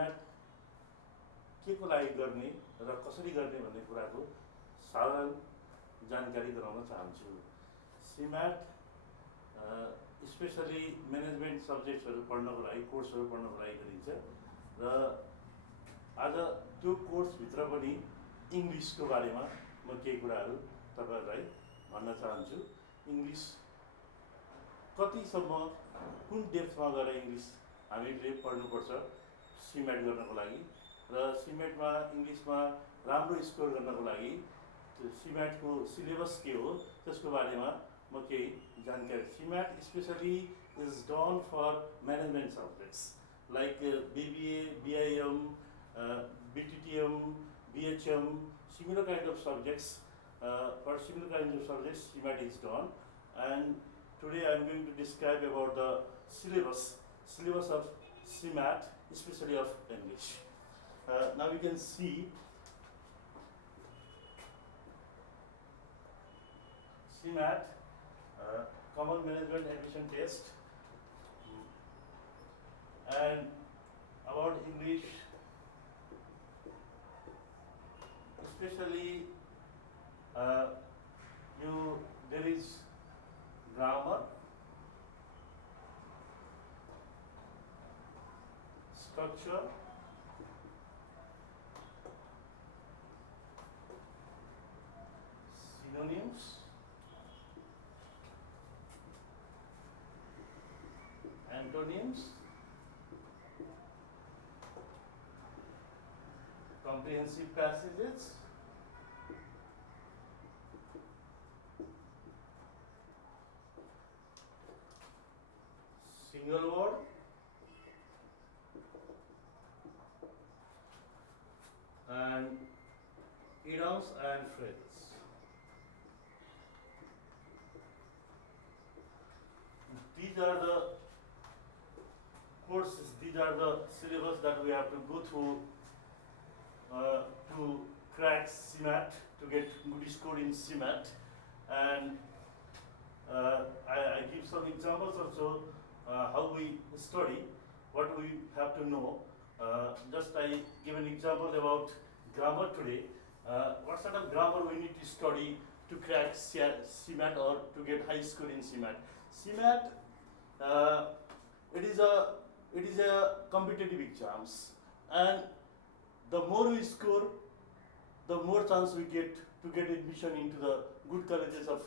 CMAT के को लागि गर्ने र कसरी गर्ने भन्ने कुराको साधारण जानकारी गराउन चाहन्छु। सिम्याट स्पेसली म्यानेजमेन्ट सब्जेक्ट्सहरू पढ्नको लागि, कोर्सहरू पढ्नको लागि गरिन्छ र आज त्यो कोर्सभित्र पनि इङ्ग्लिसको बारेमा म केही कुराहरू तपाईँहरूलाई भन्न चाहन्छु। इङ्ग्लिस कतिसम्म, कुन डेप्थमा गएर इङ्ग्लिस हामीले पढ्नुपर्छ सिम्याट गर्नको लागि र सिम्याटमा इङ्ग्लिसमा राम्रो स्कोर गर्नको लागि त्यो सिम्याटको सिलेबस के हो त्यसको बारेमा म केही जानकारी। CIMAT specially is done for management subjects like BBA, BIM, BTTM, BHM, similar kind of subjects. For similar kinds of subjects, CMAT is done. And today I am going to describe about the syllabus of CMAT, especially of English. Now we can see CMAT, Common Management Admission Test, and about English, especially there is grammar, structure, synonyms, antonyms, comprehensive passages, single word, and idioms and phrases. These are the courses, these are the syllabus that we have to go through to crack CMAT, to get good score in CMAT. And I give some examples also how we study, what we have to know. Just I give an example about grammar today. What sort of grammar we need to study to crack CMAT or to get high score in CMAT. CMAT, it is a competitive exams, and the more we score, the more chance we get to get admission into the good colleges of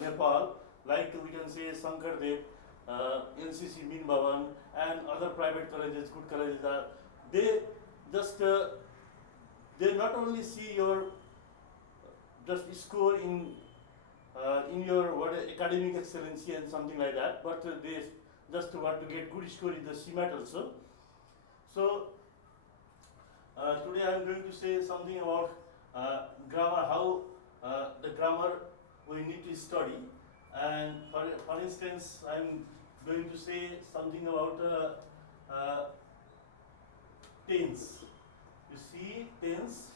Nepal, like we can say Shankardev, NCC Min Bhavan, and other private colleges, good colleges are. They just they not only see your just score in your academic excellency and something like that, but they just want to get good score in the CMAT also. So today I am going to say something about grammar, how the grammar we need to study. And for instance, I am going to say something about tense. You see, tense.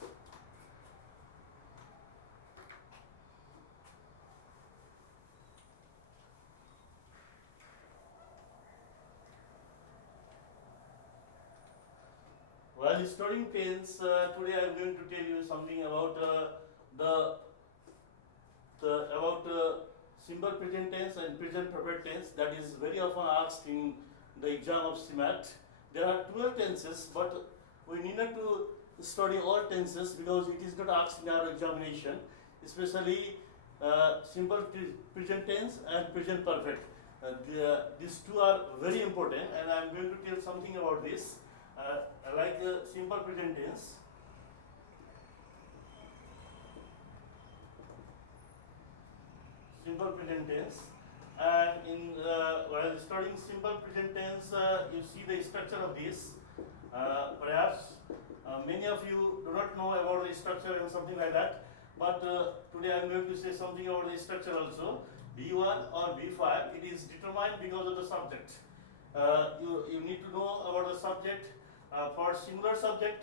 While studying tense, today I am going to tell you something about simple present tense and present perfect tense. That is very often asked in the exam of CMAT. There are 12 tenses, but we needed to study all tenses because it is not asked in our examination, especially simple present tense and present perfect. These two are very important, and I am going to tell something about this. Like simple present tense. Simple present tense, and while studying simple present tense, you see the structure of this. Perhaps many of you do not know about the structure and something like that, but today I am going to say something about the structure also. B1 or B5, it is determined because of the subject. You need to know about the subject. For singular subject,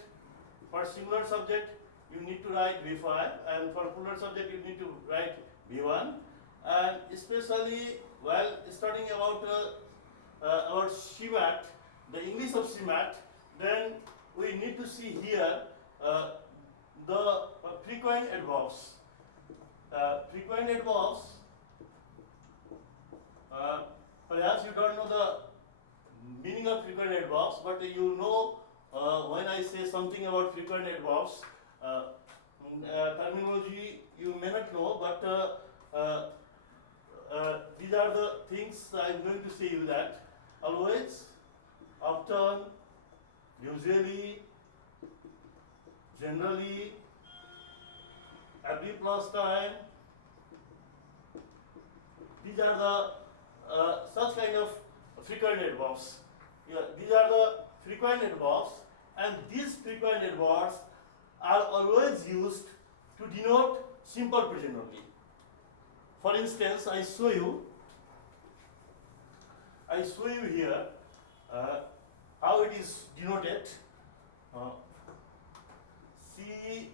you need to write B5, and for plural subject you need to write B1. And especially while studying about about CMAT, the English of CMAT, then we need to see here the frequent adverbs. Frequent adverbs, perhaps you don't know the meaning of frequent adverbs, but you know when I say something about frequent adverbs, terminology you may not know, but these are the things I am going to say you that always, often, usually, generally, every plus time. These are the such kind of frequent adverbs. Yeah, these are the frequent adverbs, and these frequent adverbs are always used to denote simple present only. For instance, I show you here how it is denoted. See,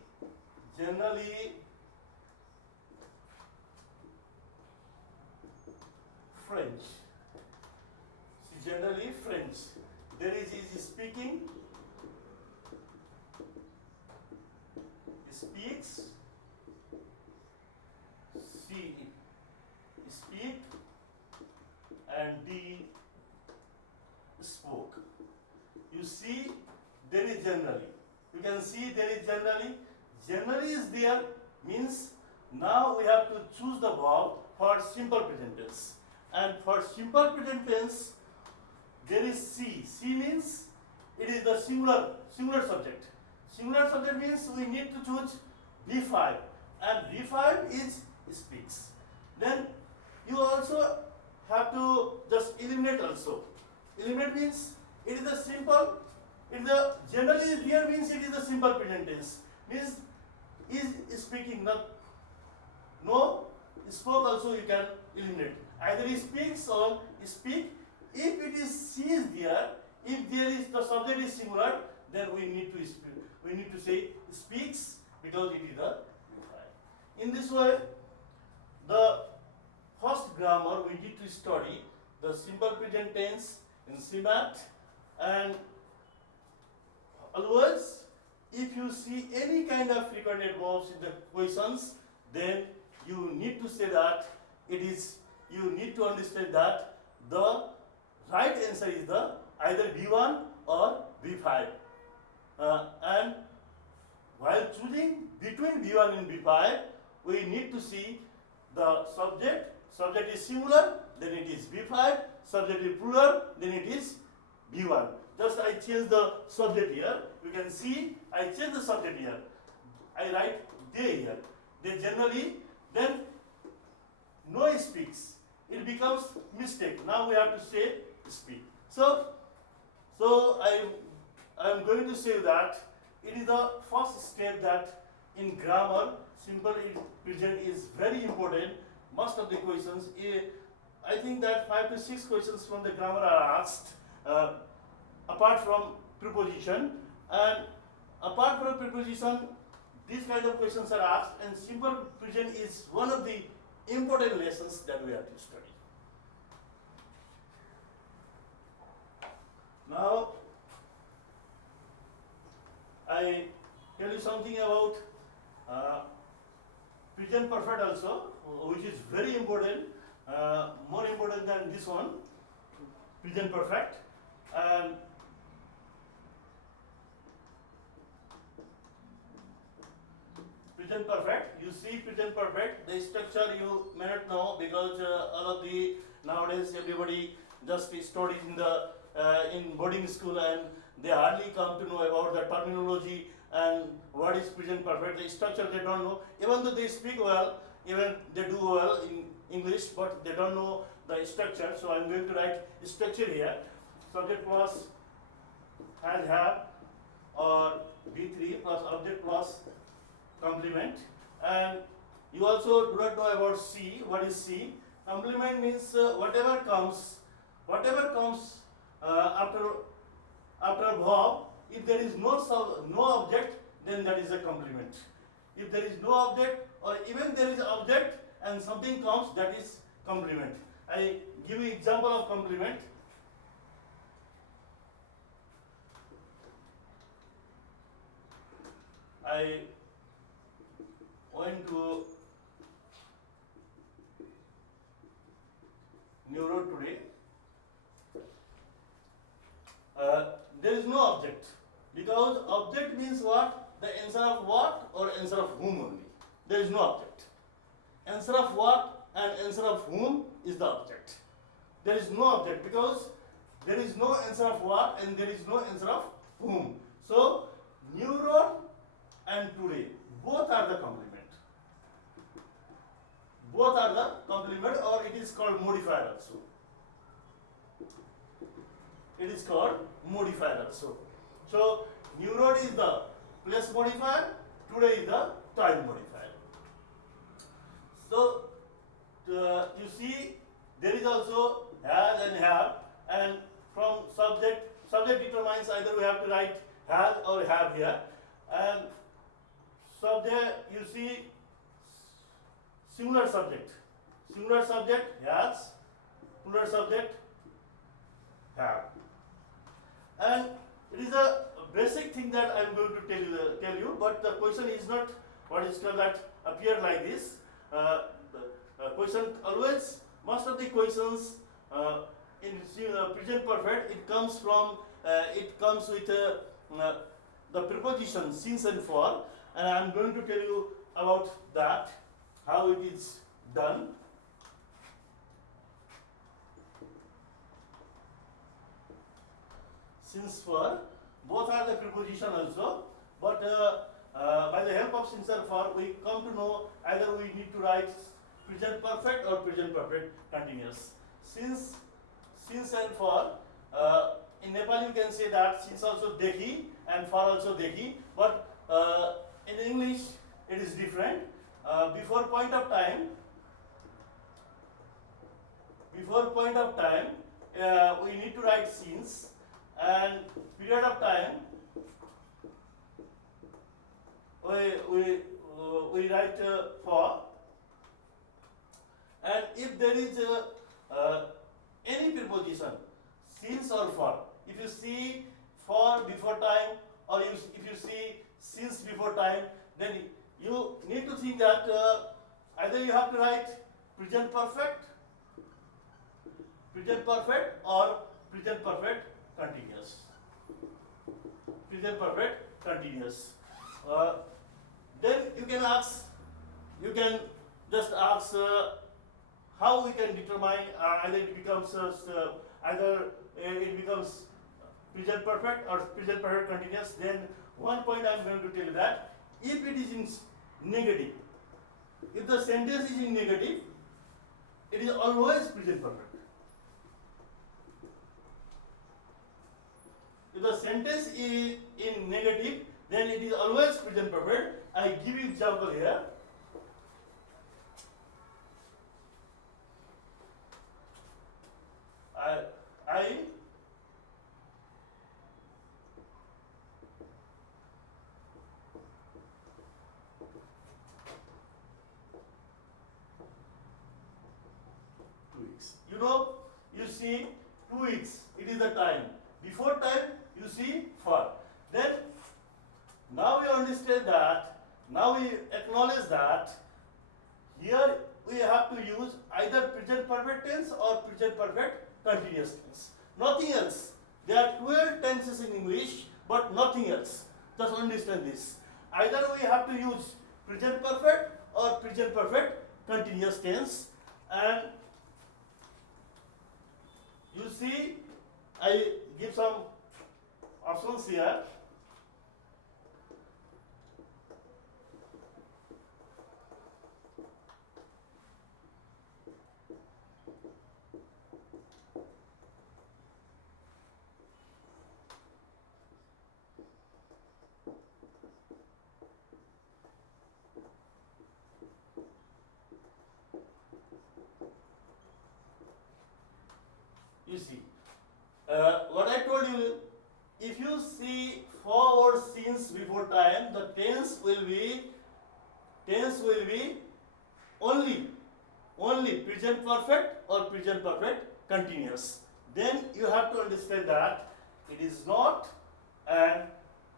generally, French. See, generally French. There is speaking, speaks, C, speak, and D, spoke. You see, there is generally. You can see there is generally. Generally is there means now we have to choose the verb for simple present tense. And for simple present tense, there is C. C means it is the singular subject. Singular subject means we need to choose V5, and V5 is speaks. Then you also have to just eliminate also. Eliminate means it is a simple. If the generally is here means it is a simple present tense. Means is speaking, not no spoke also you can eliminate. Either he speaks or speak. If it is C is there, if there is the subject is singular, then we need to speak. We need to say speaks because it is the V5. In this way, the first grammar we need to study the simple present tense in CMAT, and always if you see any kind of frequent adverbs in the questions, then you need to say that it is, you need to understand that the right answer is the either V1 or V5. And while choosing between V1 and V5, we need to see the subject. Subject is singular, then it is V5. Subject is plural, then it is V1. Just I change the subject here. You can see I change the subject here. I write they here. They generally, then no speaks. It becomes mistake. Now we have to say speak. So I am going to say that it is the first step that in grammar simple present is very important. Most of the questions, I think that 5 to 6 questions from the grammar are asked apart from preposition, and apart from preposition these kind of questions are asked, and simple present is one of the important lessons that we have to study. Now I tell you something about present perfect also, which is very important, more important than this one, present perfect. And present perfect, you see present perfect, the structure you may not know because all of the nowadays everybody just studies in the in boarding school, and they hardly come to know about the terminology and what is present perfect. The structure they don't know, even though they speak well, even they do well in English, but they don't know the structure. So I am going to write structure here. Subject plus has, have, or V3 plus object plus complement. And you also do not know about C. What is C? Complement means whatever comes after verb. If there is no object, then that is a complement. If there is no object, or even there is an object and something comes, that is complement. I give you example of complement. I went to New Road today. There is no object, because object means what? The answer of what or answer of whom only. There is no object. Answer of what and answer of whom is the object. There is no object because there is no answer of what and there is no answer of whom. So New Road and today both are the complement. Both are the complement, or it is called modifier also. It is called modifier also. So New Road is the place modifier, today is the time modifier. So you see there is also has and have, and from subject determines either we have to write has or have here, and subject you see singular subject has, plural subject have, and it is a basic thing that I am going to tell you, but the question is not what is called that appear like this. The question always, most of the questions in present perfect, it comes with the preposition since and for, and I am going to tell you about that, how it is done. Since for, both are the preposition also, but by the help of since and for, we come to know either we need to write present perfect or present perfect continuous. Since and for, in Nepal you can say that since also dekhi and for also dekhi, but in English it is different. Before point of time, we need to write since, and period of time we write for, and if there is any preposition since or for, if you see for before time or if you see since before time, then you need to think that either you have to write present perfect or present perfect continuous. Then you can just ask how we can determine either it becomes present perfect or present perfect continuous. Then one point I am going to tell you that if it is in negative, if the sentence is in negative, it is always present perfect. If the sentence is in negative, then it is always present perfect. I give you example here. I 2 weeks. You see 2 weeks, it is the time. Before time, you see for. Then, now we understand that, now we acknowledge that here we have to use either present perfect tense or present perfect continuous tense. Nothing else. There are 12 tenses in English, but nothing else. Just understand this. Either we have to use present perfect or present perfect continuous tense, and you see I give some options here. You see, what I told you, if you see for or since before time, the tense will be only present perfect or present perfect continuous. Then you have to understand that it is not and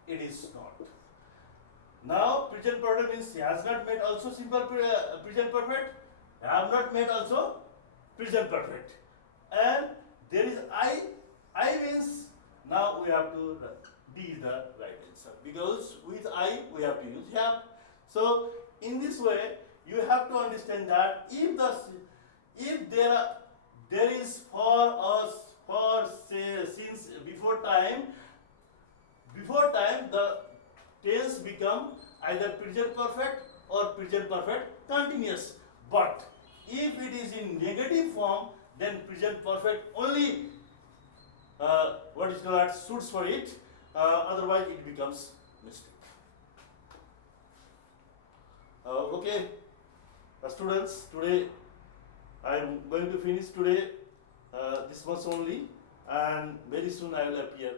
it is not. Now present perfect means has not made also simple present perfect, have not made also present perfect, and there is I. I means now we have to be the right answer because with I we have to use have. So in this way you have to understand that if there is for us for say since before time the tense become either present perfect or present perfect continuous. But if it is in negative form, then present perfect only what is called suits for it. Otherwise, it becomes mistake. Okay, students. Today I am going to finish today this much only, and very soon I will appear.